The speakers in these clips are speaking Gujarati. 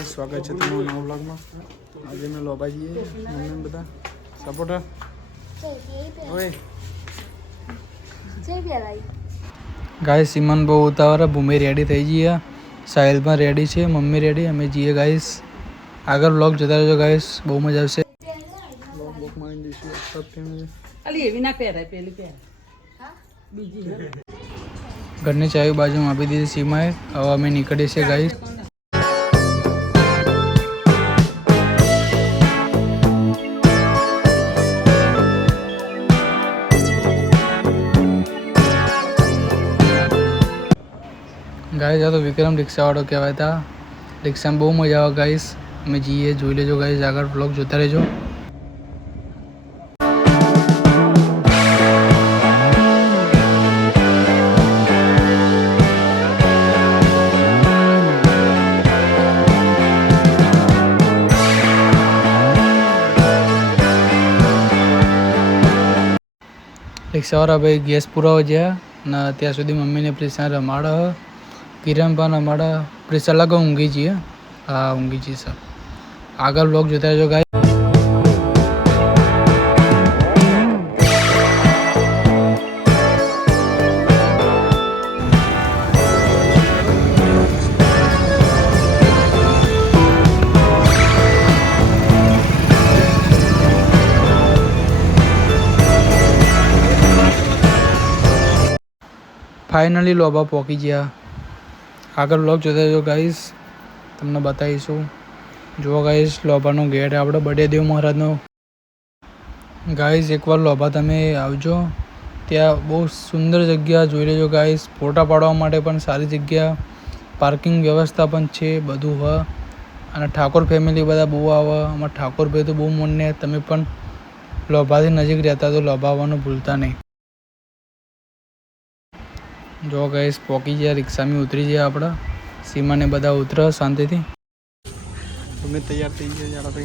गाइस स्वागत है तुम्हारा नवा व्लॉग में। आज मैं लोबा जी मम्मी बता सपोर्टर ओए गाइस सीमन बहु उतावળ ભૂમિ રેડી થઈ ગઈ છે, સાહિલ પણ રેડી છે, મમ્મી રેડી, અમે જઈએ ગાइस આગળ વ્લોગ જોતા રહેજો ગાइस, બહુ મજા આવશે। વ્લોગ બુક માં જઈશું सब ફેમિલી અલી એવી ના પહેરાય પેલી પહેર હા બીજી ઘરની ચાવી બાજુમાં આપી દીધી સીમાએ। હવે અમે નીકળીએ છીએ ગાइस। गाइस आ तो विक्रम रिक्शावाड़ो कहवाय था। रिक्शा में बहुत मजा आवे गाइस, मैं जीए જોઈ લેજો गाइस, આગળ વ્લોગ જોતા રહેજો। रिक्शावाળા ભાઈ ગેસ પુરાવા ગયા ને ત્યાં સુધી મમ્મીને પ્રિસા રમાડે, કિરણ પણ રમાડે, પ્રિસા લાગે ઊંઘી જઈએ। હા ઊંઘી જઈએ સર। આગળ વ્લોગ જોતા રહેજો ગાઈસ। फाइनली लोबा पहुंची गया। आगे व्लॉग जोता जो गाइस, तमने बताईशू। जो गाइस लोबानो गेट आपणे बड़ेदेव महाराजनो। गाइस एक बार लोबा तमे आवजो, त्या बहुत सुंदर जग्या जोई लेजो गाइस। फोटा पाड़वा माटे पण सारी जग्या, पार्किंग व्यवस्था पण छे, बधुं ह। अने ठाकोर फेमिली बधा बहू आवे, अमारा ठाकोर भाई तो बहु मोने। तमे पण लोबाथी नजीक रहता तो लोबा आववानुं भूलता नहीं। जो गाइस पहुंची गया, रिक्शा में उतरी जाए अपना, सीमा ने बधा उतरो शांति थी। तुम्हें तैयार थी गए यार भाई,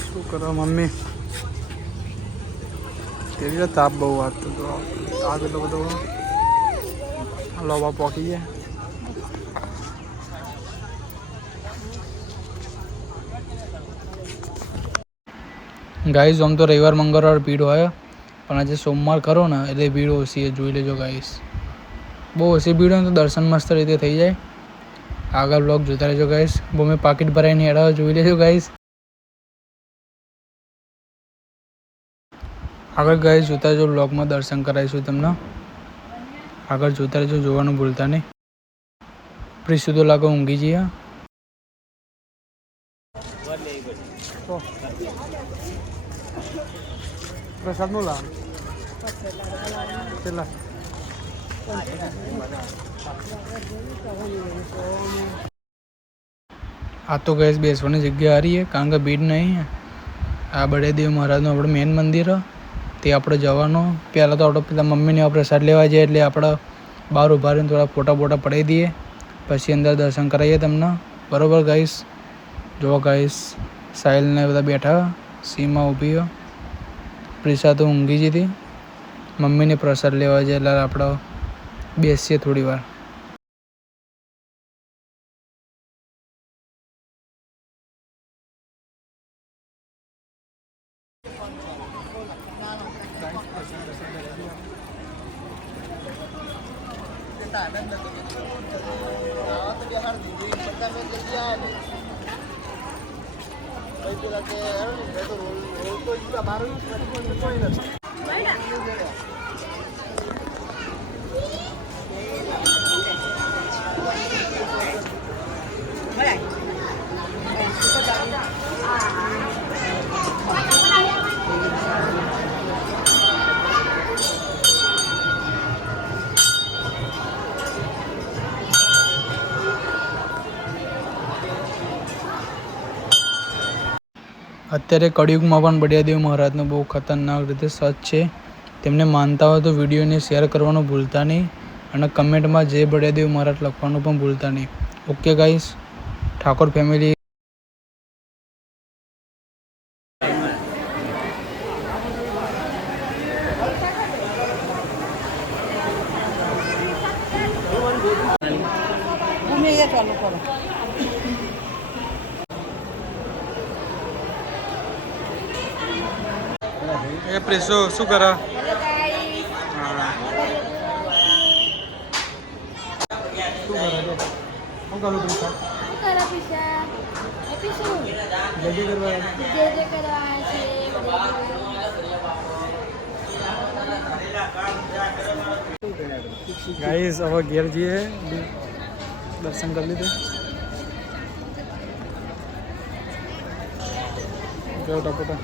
शू करो मम्मी तेरी ताप बहु आत तो ताप एटलो बधो। लोबा पहुंची गया। गाइस हम तो रविवार मंगलवार भीड़ होय, पण आज सोमवार खरो ने એટલે ભીડ ઓછી છે, જોઈ લેજો ગાઈસ। બહુ ઓછી ભીડ હોય તો દર્શન મસ્ત રીતે થઈ જાય। આગળ વ્લોગ જોતા રહેજો ગાઈસ। બહુ મેં પાકીટ ભરાઈને હેડા જોઈ લેજો ગાઈસ। આગળ ગાઈસ જોતા રહેજો, વ્લોગમાં દર્શન કરાવીશું તમને। આગળ જોતા રહેજો, જોવાનું ભૂલતા નહીં। પ્રીસુ તો લાગો ઊંઘી જઈએ। प्रसाद नो ला चला आ तो गैस बेसवानी जग्या आ रही है, कारण के भीड़ नहीं है। आ बड़ेदेव महाराजનું આપણે મેન મંદિર તે આપણે જવાનું। પહેલાં તો આપણે પેલા મમ્મીને પ્રસાદ લેવા જઈએ એટલે આપણે બહાર ઊભા રહીને થોડા ફોટા બોટા પડાવી દઈએ, પછી અંદર દર્શન કરાવીએ તમને, બરાબર ગાઈસ। જો ગાઈસ સાહિલને બધા બેઠા, સીમા ઊભી હોય, પ્રિસા તો ઊંઘી જ હતી। મમ્મીને પ્રસાદ લેવા જાય એટલે આપણે બેસીએ થોડી વાર। અત્યારે કળિયુગમાં પણ બળિયાદેવ મહારાજનો બહુ ખતરનાક રીતે સચ છે। તેમને માનતા હોય તો વિડીયોને શેર કરવાનું ભૂલતા નહીં, અને કમેન્ટમાં જય બળિયાદેવ મહારાજ લખવાનું પણ ભૂલતા નહીં। ઓકે ગાઈસ, ઠાકોર ફેમિલી चलो એ પ્રેસો શું કરે? ગાઈસ હવે ઘેર જઈએ, દર્શન કરી લીધે. ટપોટા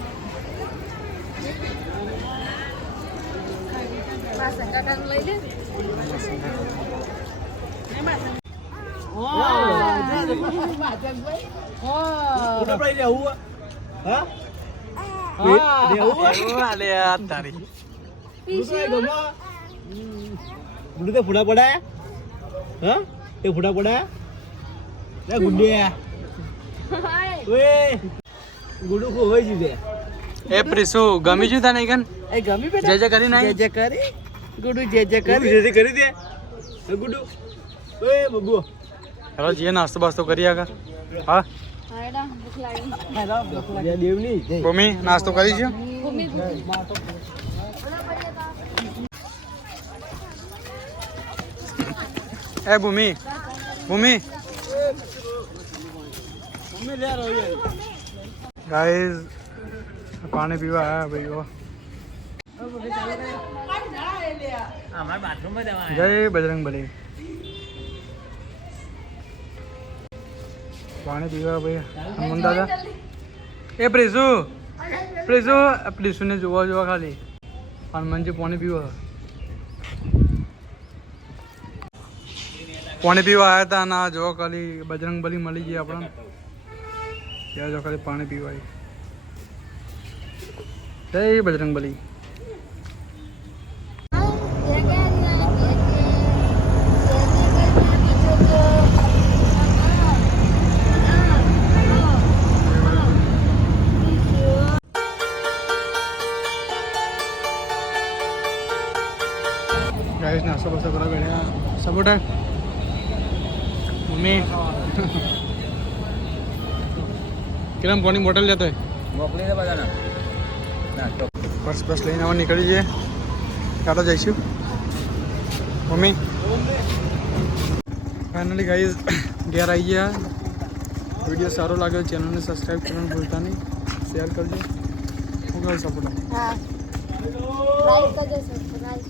ગુડુ ફૂડા પડાયા? હા, એ ફૂડા પડાયા? ગુડિયા ગુડુ હોય છે. એ પ્રિસુ ગમી જુ તને કન? એ ગમી બેટા. જે કરી ના જે કરી ગુડુ જે કરી દે. ગુડુ ઓય બબુ હેલો જીએ નાસ્તો બાસ્તો કરી આગળ. હા દેવની ભૂમિ નાસ્તો કરી છે? એ ભૂમિ ગાઈસ પાણી પીવા આયા ભાઈઓ. જય બજરંગબલી. પાણી પીવા ભાઈ હનુમાન દાદા. એ પ્રિસુ ને જોવા ખાલી હનુમાનજી પાણી પીવા આવ્યા હતા. ના જો ખાલી બજરંગબલી મળી ગઈ આપણને. ત્યાં જો ખાલી પાણી પીવાય. જય બજરંગબલી. गाइस नाश्ता बस्ता करा बैठे सपोर्ट है मम्मी किरण पानी बोतल लेते है મોકલી દે બધાને. बस લઈને હવે નીકળી જઈએ. ચાલો જઈશું મમ્મી. ફાઇનલી ગાઈસ ઘેર આવી ગયા. વિડીયો સારો લાગ્યો ચેનલને સબસ્ક્રાઈબ કરવાનું ભૂલતા નહીં. શેર કરજો. હું કહું સપોર્ટ. હા લાઈક કરજો સબસ્ક્રાઇબ.